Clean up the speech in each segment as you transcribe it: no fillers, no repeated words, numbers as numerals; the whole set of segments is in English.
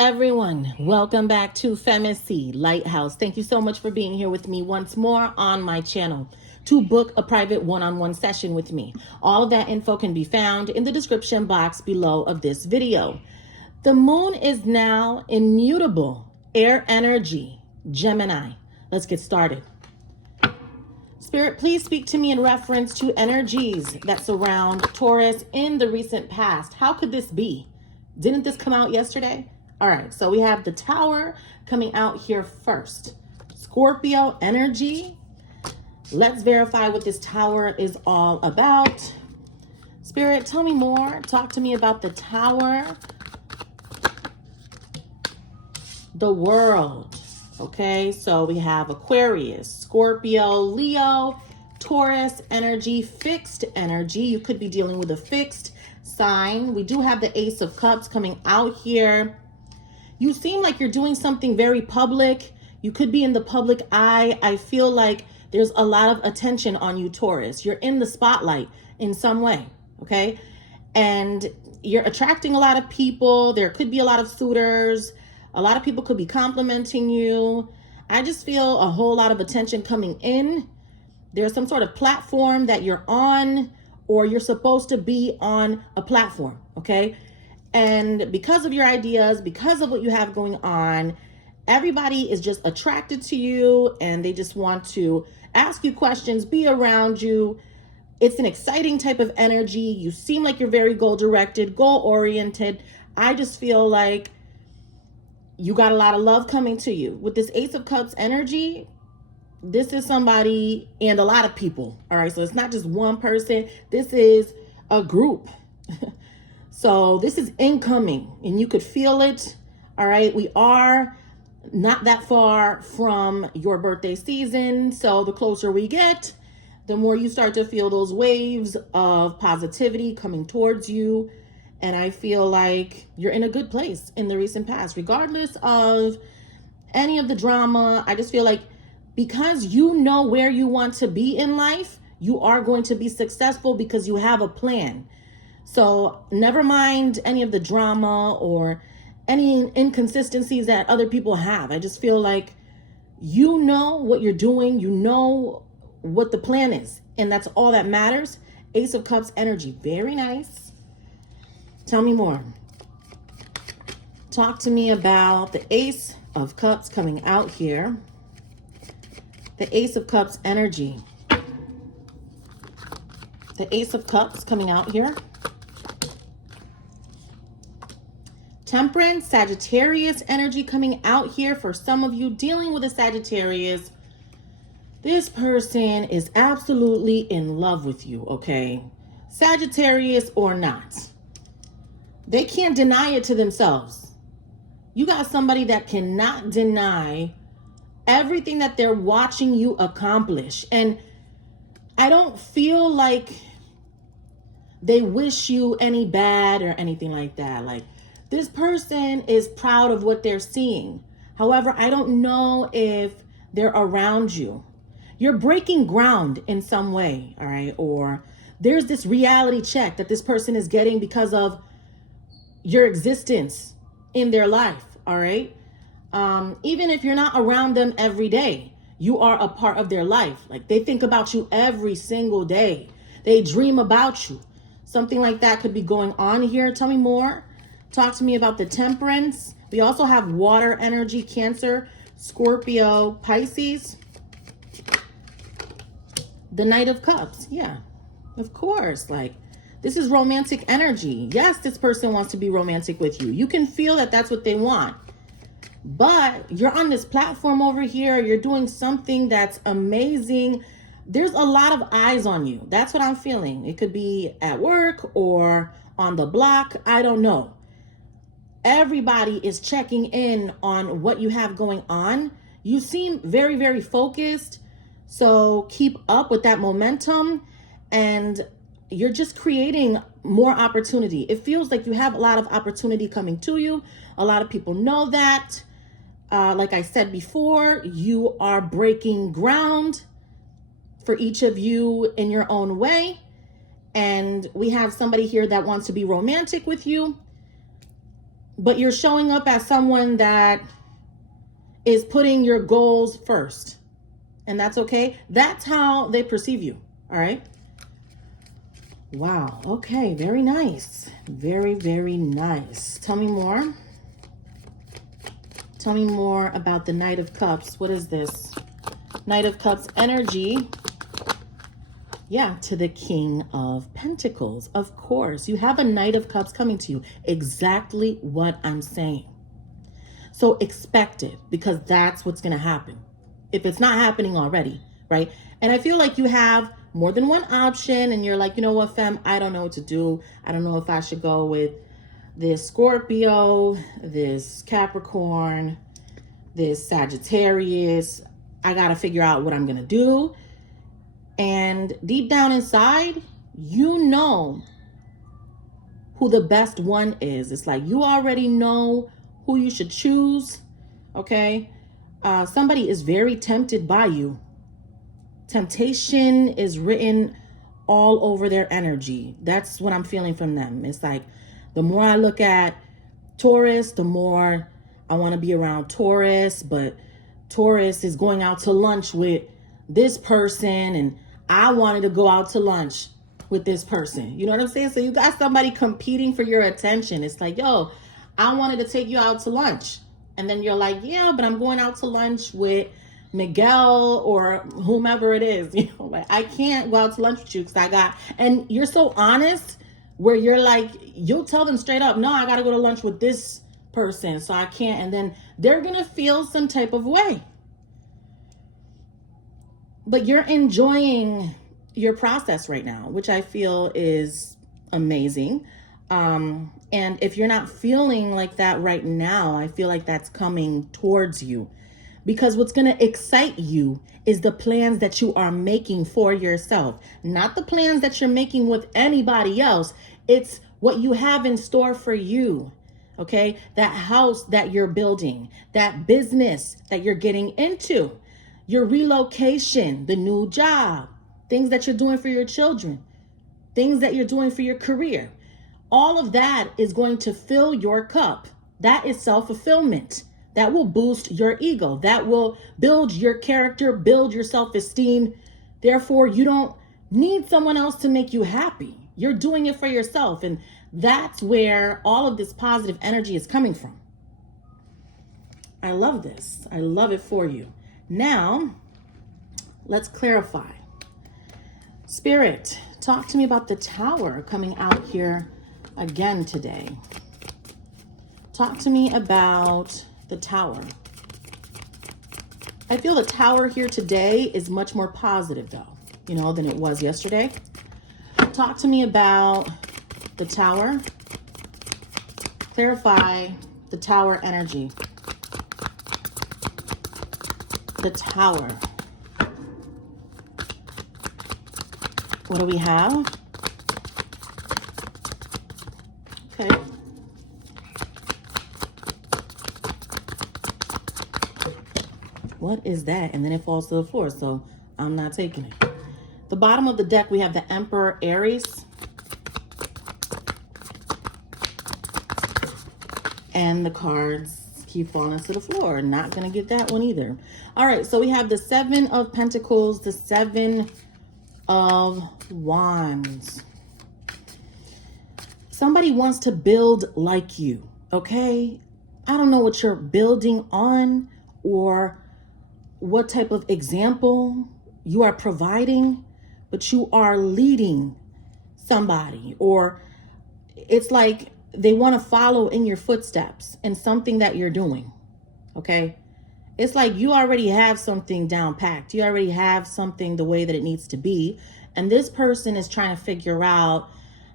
Everyone, welcome back to FEMACY'S LightHouse. Thank you so much for being here with me once more on my channel to book a private one-on-one session with me. All of that info can be found in the description box below of this video. The moon is now immutable, air energy, Gemini. Let's get started. Spirit, please speak to me in reference to energies that surround Taurus in the recent past. How could this be? Didn't this come out yesterday? All right, so we have the Tower coming out here first. Scorpio energy. Let's verify what this Tower is all about. Spirit, tell me more. Talk to me about the Tower. The World. Okay, so we have Aquarius, Scorpio, Leo, Taurus energy, fixed energy. You could be dealing with a fixed sign. We do have the Ace of Cups coming out here. You seem like you're doing something very public. You could be in the public eye. I feel like there's a lot of attention on you, Taurus. You're in the spotlight in some way, okay? And you're attracting a lot of people. There could be a lot of suitors. A lot of people could be complimenting you. I just feel a whole lot of attention coming in. There's some sort of platform that you're on, or you're supposed to be on a platform, okay? And because of your ideas, because of what you have going on, everybody is just attracted to you and they just want to ask you questions, be around you. It's an exciting type of energy. You seem like you're very goal-directed, goal-oriented. I just feel like you got a lot of love coming to you. With this Ace of Cups energy, this is somebody and a lot of people. All right, so it's not just one person. This is a group. So this is incoming and you could feel it. All right, we are not that far from your birthday season. So the closer we get, the more you start to feel those waves of positivity coming towards you. And I feel like you're in a good place in the recent past, regardless of any of the drama. I just feel like because you know where you want to be in life, you are going to be successful because you have a plan. So never mind any of the drama or any inconsistencies that other people have. I just feel like you know what you're doing. You know what the plan is. And that's all that matters. Ace of Cups energy. Very nice. Tell me more. Talk to me about the Ace of Cups coming out here. The Ace of Cups energy. The Ace of Cups coming out here. Temperance, Sagittarius energy coming out here for some of you dealing with a Sagittarius. This person is absolutely in love with you, okay? Sagittarius or not. They can't deny it to themselves. You got somebody that cannot deny everything that they're watching you accomplish. And I don't feel like they wish you any bad or anything like that. Like, this person is proud of what they're seeing. However, I don't know if they're around you. You're breaking ground in some way, all right? Or there's this reality check that this person is getting because of your existence in their life, all right? Even if you're not around them every day, you are a part of their life. Like, they think about you every single day. They dream about you. Something like that could be going on here. Tell me more. Talk to me about the Temperance. We also have water energy, Cancer, Scorpio, Pisces. The Knight of Cups. Yeah, of course. Like, this is romantic energy. Yes, this person wants to be romantic with you. You can feel that that's what they want. But you're on this platform over here. You're doing something that's amazing. There's a lot of eyes on you. That's what I'm feeling. It could be at work or on the block. I don't know. Everybody is checking in on what you have going on. You seem very, very focused. So keep up with that momentum. And you're just creating more opportunity. It feels like you have a lot of opportunity coming to you. A lot of people know that. Like I said before, you are breaking ground for each of you in your own way. And we have somebody here that wants to be romantic with you. but you're showing up as someone that is putting your goals first. And that's okay. That's how they perceive you. All right. Wow. Okay. Very nice. Very, very nice. Tell me more. Tell me more about the Knight of Cups. What is this? Knight of Cups energy. Yeah, to the King of Pentacles. Of course. You have a Knight of Cups coming to you. Exactly what I'm saying. So expect it, because that's what's going to happen. If it's not happening already, right? And I feel like you have more than one option and you're like, you know what, fam, I don't know what to do. I don't know if I should go with this Scorpio, this Capricorn, this Sagittarius. I got to figure out what I'm going to do. And deep down inside, you know who the best one is. It's like you already know who you should choose, okay? Somebody is very tempted by you. Temptation is written all over their energy. That's what I'm feeling from them. It's like the more I look at Taurus, the more I want to be around Taurus, but Taurus is going out to lunch with this person and I wanted to go out to lunch with this person. You know what I'm saying? So you got somebody competing for your attention. It's like, yo, I wanted to take you out to lunch. And then you're like, yeah, but I'm going out to lunch with Miguel or whomever it is. You know, like I can't go out to lunch with you because I got, and you're so honest where you're like, you'll tell them straight up, no, I got to go to lunch with this person, so I can't. And then they're going to feel some type of way. But you're enjoying your process right now, which I feel is amazing. And if you're not feeling like that right now, I feel like that's coming towards you, because what's going to excite you is the plans that you are making for yourself, not the plans that you're making with anybody else. It's what you have in store for you. Okay. That house that you're building, that business that you're getting into, your relocation, the new job, things that you're doing for your children, things that you're doing for your career. All of that is going to fill your cup. That is self-fulfillment. That will boost your ego. That will build your character, build your self-esteem. Therefore, you don't need someone else to make you happy. You're doing it for yourself. And that's where all of this positive energy is coming from. I love this. I love it for you. Now, let's clarify. Spirit, talk to me about the Tower coming out here again today. Talk to me about the Tower. I feel the Tower here today is much more positive though, you know, than it was yesterday. Talk to me about the Tower. Clarify the Tower energy. The Tower. What do we have? Okay. What is that? And then it falls to the floor, so I'm not taking it. The bottom of the deck, we have the Emperor Aries. And the cards keep falling to the floor. Not going to get that one either. All right, so we have the Seven of Pentacles, the Seven of Wands. Somebody wants to build like you, okay? I don't know what you're building on or what type of example you are providing, but you are leading somebody, or it's like they want to follow in your footsteps in something that you're doing, okay? It's like you already have something down packed. You already have something the way that it needs to be. And this person is trying to figure out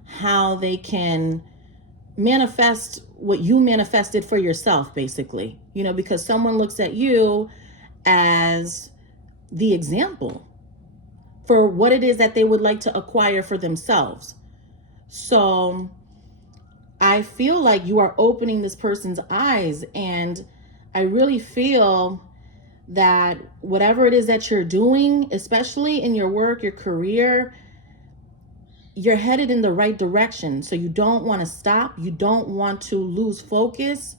how they can manifest what you manifested for yourself, basically. You know, because someone looks at you as the example for what it is that they would like to acquire for themselves. So I feel like you are opening this person's eyes, and I really feel that whatever it is that you're doing, especially in your work, your career, you're headed in the right direction. So you don't want to stop. You don't want to lose focus.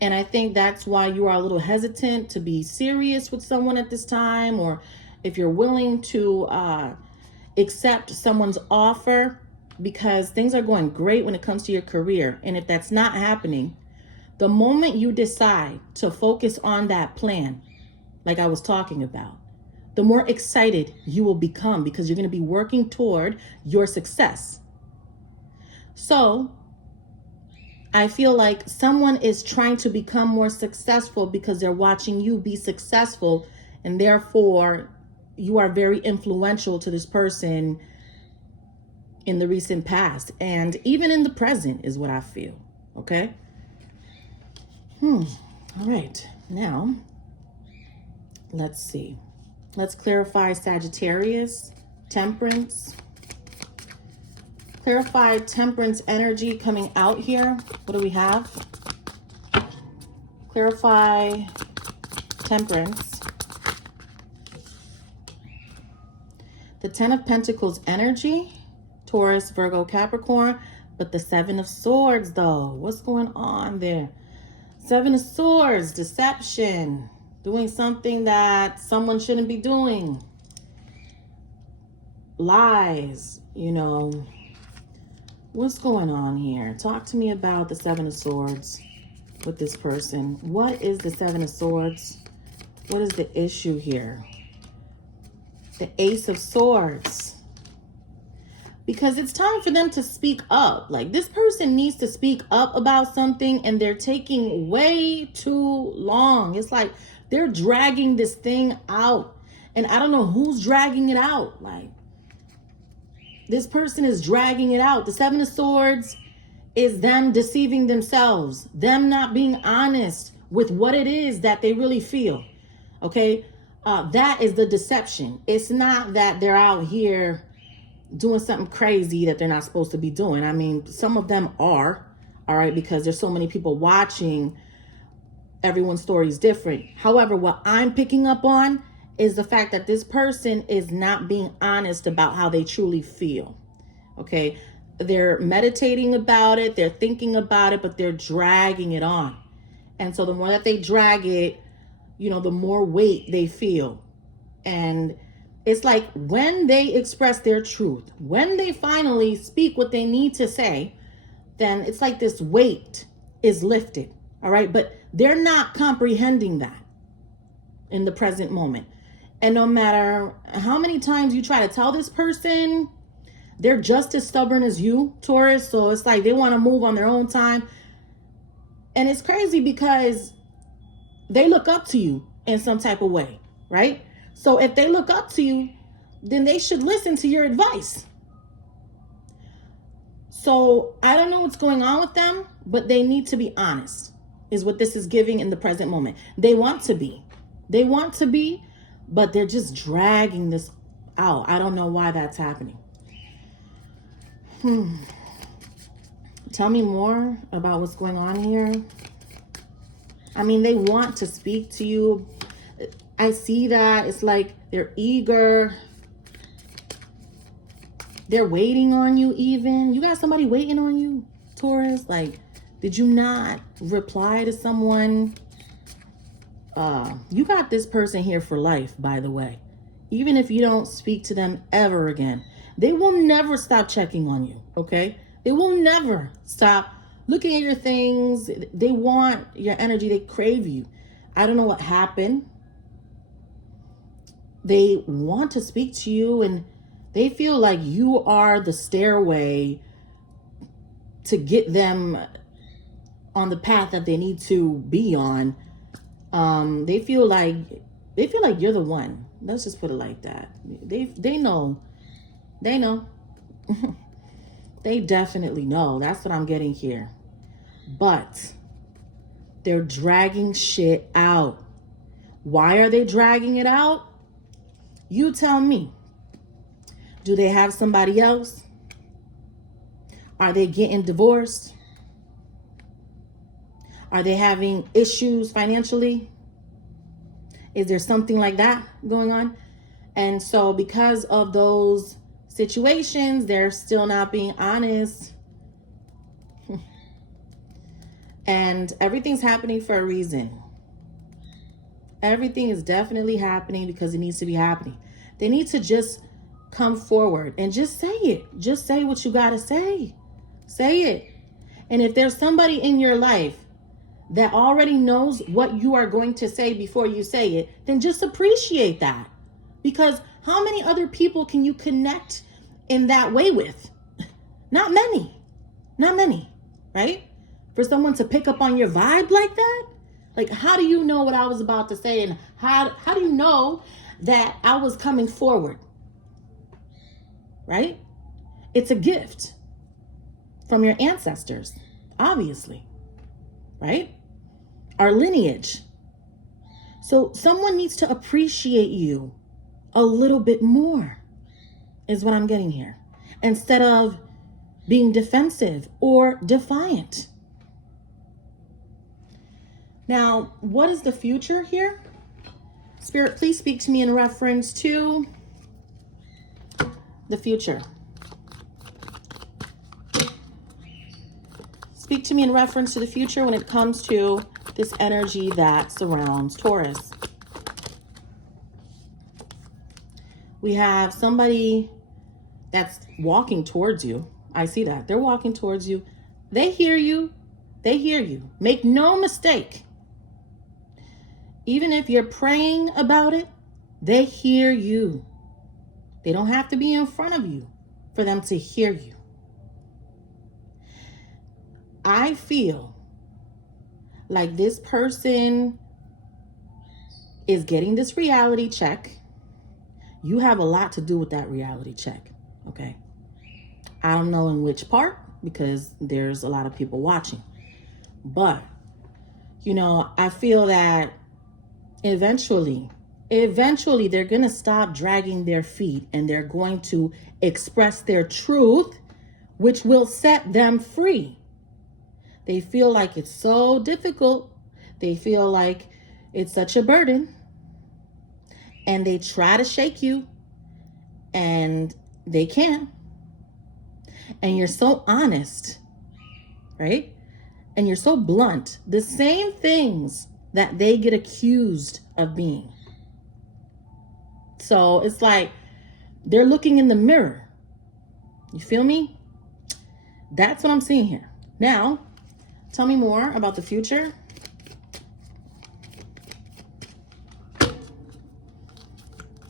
And I think that's why you are a little hesitant to be serious with someone at this time, or if you're willing to accept someone's offer, because things are going great when it comes to your career. And if that's not happening, the moment you decide to focus on that plan, like I was talking about, the more excited you will become, because you're going to be working toward your success. So I feel like someone is trying to become more successful because they're watching you be successful, and therefore you are very influential to this person in the recent past and even in the present is what I feel. Okay. All right. Now, let's see. Let's clarify Sagittarius, Temperance. Clarify Temperance energy coming out here. What do we have? Clarify Temperance. The 10 of Pentacles energy, Taurus, Virgo, Capricorn, but the 7 of Swords though. What's going on there? 7 of Swords, deception, doing something that someone shouldn't be doing. Lies, you know. What's going on here? Talk to me about the 7 of Swords with this person. What is the 7 of Swords? What is the issue here? The Ace of Swords. Because it's time for them to speak up. Like, this person needs to speak up about something, and they're taking way too long. It's like they're dragging this thing out, and I don't know who's dragging it out. Like, this person is dragging it out. The 7 of Swords is them deceiving themselves, them not being honest with what it is that they really feel. Okay, that is the deception. It's not that they're out here doing something crazy that they're not supposed to be doing. I mean, some of them are, all right, because there's so many people watching. Everyone's story is different. However, what I'm picking up on is the fact that this person is not being honest about how they truly feel. Okay, they're meditating about it, they're thinking about it, but they're dragging it on. And so the more that they drag it, you know, the more weight they feel. And it's like when they express their truth, when they finally speak what they need to say, then it's like this weight is lifted. All right. But they're not comprehending that in the present moment. And no matter how many times you try to tell this person, they're just as stubborn as you, Taurus. So it's like they want to move on their own time. And it's crazy because they look up to you in some type of way, right? So if they look up to you, then they should listen to your advice. So I don't know what's going on with them, but they need to be honest, is what this is giving in the present moment. They want to be. They want to be, but they're just dragging this out. I don't know why that's happening. Tell me more about what's going on here. I mean, they want to speak to you. I see that. It's like they're eager. They're waiting on you even. You got somebody waiting on you, Taurus? Like, did you not reply to someone? You got this person here for life, by the way. Even if you don't speak to them ever again, they will never stop checking on you, okay? They will never stop looking at your things. They want your energy. They crave you. I don't know what happened. They want to speak to you, and they feel like you are the stairway to get them on the path that they need to be on. They feel like you're the one. Let's just put it like that. They know. They know. They definitely know. That's what I'm getting here. But they're dragging shit out. Why are they dragging it out? You tell me. Do they have somebody else? Are they getting divorced? Are they having issues financially? Is there something like that going on? And so because of those situations. They're still not being honest. And everything's happening for a reason. Everything is definitely happening because it needs to be happening. They need to just come forward and just say it. Just say what you got to say. Say it. And if there's somebody in your life that already knows what you are going to say before you say it, then just appreciate that. Because how many other people can you connect in that way with? Not many. Not many, right? For someone to pick up on your vibe like that? Like, how do you know what I was about to say? And how do you know that I was coming forward? Right? It's a gift from your ancestors, obviously, right? Our lineage. So someone needs to appreciate you a little bit more, is what I'm getting here, instead of being defensive or defiant. Now, what is the future here? Spirit, please speak to me in reference to the future. Speak to me in reference to the future when it comes to this energy that surrounds Taurus. We have somebody that's walking towards you. I see that. They're walking towards you. They hear you. They hear you. Make no mistake. Even if you're praying about it, they hear you. They don't have to be in front of you for them to hear you. I feel like this person is getting this reality check. You have a lot to do with that reality check, okay? I don't know in which part because there's a lot of people watching. But, you know, I feel that eventually they're going to stop dragging their feet and they're going to express their truth, which will set them free. They feel like it's so difficult. They feel like it's such a burden. And they try to shake you and they can. And you're so honest, right? And you're so blunt. The same things that they get accused of being. So it's like they're looking in the mirror. You feel me? That's what I'm seeing here. Now, tell me more about the future.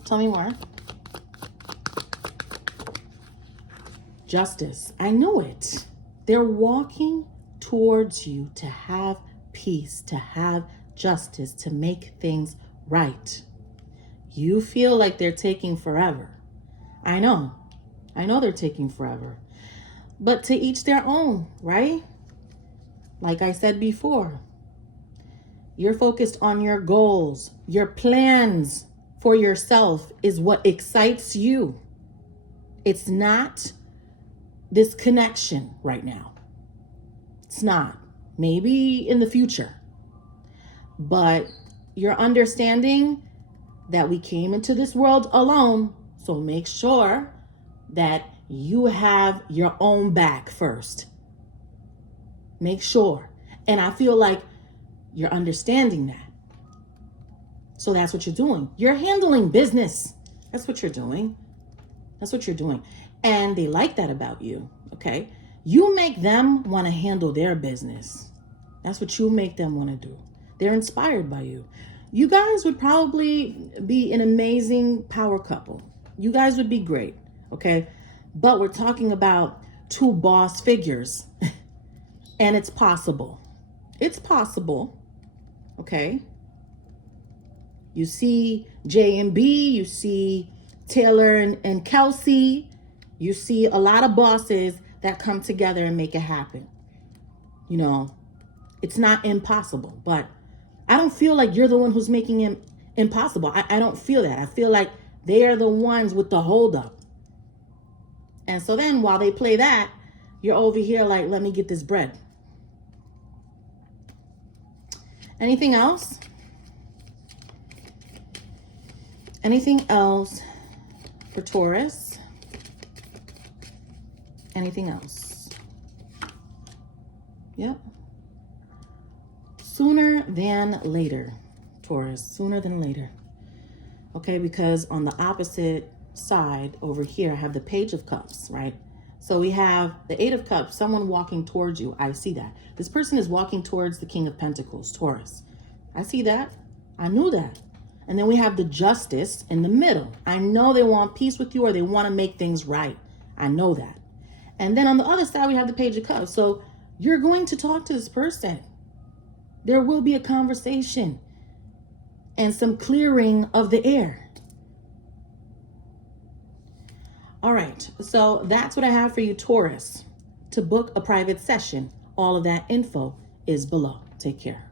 Tell me more. Justice. I know it. They're walking towards you to have peace, to have justice, to make things right. You feel like they're taking forever. I know they're taking forever. But to each their own, right? Like I said before, you're focused on your goals, your plans for yourself is what excites you. It's not this connection right now. It's not. Maybe in the future. But you're understanding that we came into this world alone. So make sure that you have your own back first. Make sure. And I feel like you're understanding that. So that's what you're doing. You're handling business. That's what you're doing. That's what you're doing. And they like that about you, okay? You make them want to handle their business. That's what you make them want to do. They're inspired by you. You guys would probably be an amazing power couple. You guys would be great, okay? But we're talking about two boss figures. And it's possible. It's possible, okay? You see J and B, you see Taylor and Kelsey. You see a lot of bosses that come together and make it happen. You know, it's not impossible, but I don't feel like you're the one who's making it impossible. I don't feel that. I feel like they are the ones with the holdup. And so then while they play that, you're over here like, let me get this bread. Anything else? Anything else for Taurus? Anything else? Yep. Sooner than later, Taurus, sooner than later. Okay, because on the opposite side over here, I have the Page of Cups, right? So we have the Eight of Cups, someone walking towards you. I see that. This person is walking towards the King of Pentacles, Taurus. I see that. I knew that. And then we have the Justice in the middle. I know they want peace with you, or they want to make things right. I know that. And then on the other side, we have the Page of Cups. So you're going to talk to this person. There will be a conversation and some clearing of the air. All right, so that's what I have for you, Taurus. To book a private session, all of that info is below. Take care.